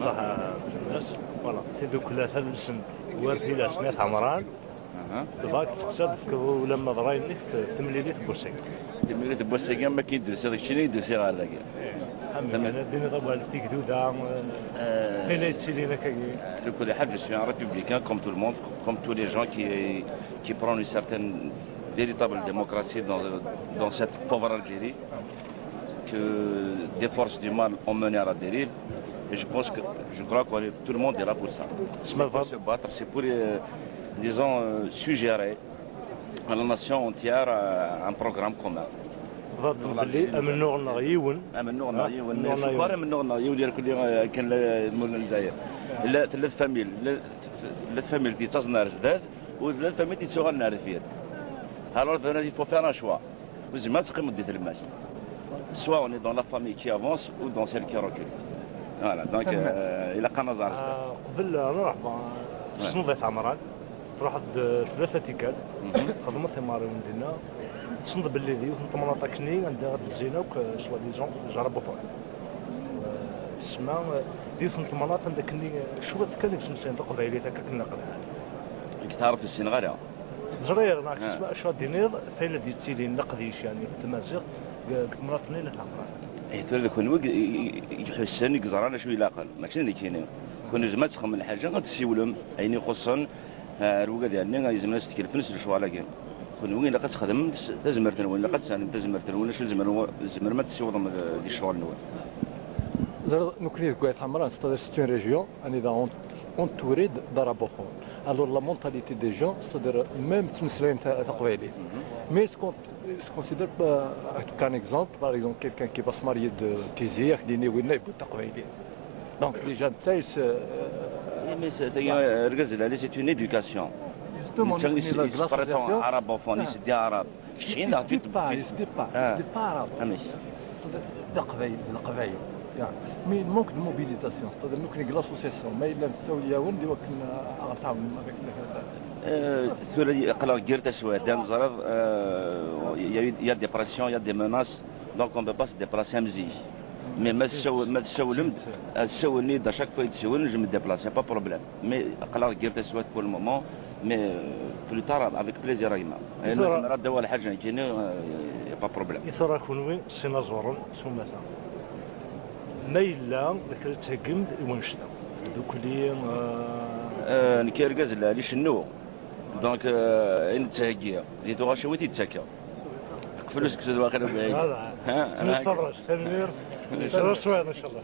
صح الناس فوالا تيدو كلها تلسن وارثي الاسماء عمران دابا تكسب ولما ضرايني تمليلي بوسيك تمليلي بوسيك ما كيدرس هذاك الشيء اللي يدرس غير هذاك انا الدنيا دابا تيكدودا فين تشيلي لك لكل حاجه je suis un républicain comme tout le monde comme tous les gens qui prennent une certaine véritable démocratie dans cette pauvre Algérie que des forces du mal ont mené à la dérive. Et je crois que tout le monde est là pour ça. C'est pour se battre, c'est pour, disons, suggérer à la nation entière un programme commun. أمنو نغيون شكرا أمنو نغيون ديال كل كان المولى الجزائر ثلاث فاميل في تصنع زداد وثلاث فاميل في تسوغ النار فيها. Alors il faut faire un choix. Vous imaginez ce que me dit le maître. Soit on est dans la famille qui avance ou dans celle qui recule. Voilà, donc il a qu'un hasard. قبل نروح صنوبة عمران رحت ثلاثة تيكال خدمت ثمار المدينة تصنب باللي ذي وثنت مناطق كني عندها الزينة وكسوا ديزون جربوا فوق اسمها ذي ثنت مناطق عندها كني شو كان يسمى قبيلي هكا كنا قبل كنت تعرف في السنغال زرير ناك تسمع شو دينير فين دي تيلي نقديش يعني في المازيغ مناطق نيل عمران ثلاثة كون يحسن يقزرانا شويه لاقل ماشي اللي كاينين كون زعما تخمم الحاجه غتسيولهم عيني خصوصا الروقه ديالنا يلزم الناس تكلف نفس الشوا على كاين كون وين لا كتخدم تزمرتن ولا كتسالم تزمرتن ولا شو زمر ما تسيوضهم دي الشوا الاول nous crions que c'est une région entourée d'arabophones. Alors la mentalité des gens, c'est-à-dire même musulmans taqwali. Mais ce qu'on considère qu'un exemple, par exemple quelqu'un qui va se marier de Tizier, dîner ou n'est pas taqwali. Donc les gens mais c'est une éducation. Justement, l'association arabophone, c'est des arabes. C'est pas arabe. القبائل يعني مي المنك دو موبيليزاسيون c'est-à-dire ممكن l'association ما الا نساويا وندي وكنا غنتعاون avec ثوري قلا غيرت شويه دام زرد il y a des pressions il y a des menaces donc on peut pas se déplacer مزي mais ما تسولم تسولني دا chaque fois تسول je me déplace pas problème mais قلا غيرت شويه pour le moment mais plus tard avec plaisir ايما انا راه دوا الحاجه كاين pas problème يثرا كونوي سينازورن ثم ما إلا ذكرت تهجمت ونشتا دوك اللي نكيركاز لا لي شنو دونك ان تهجيا دي تو غاشي ويتي تسكا فلوس كسد واخر ها انا تفرج تنوير ان شاء الله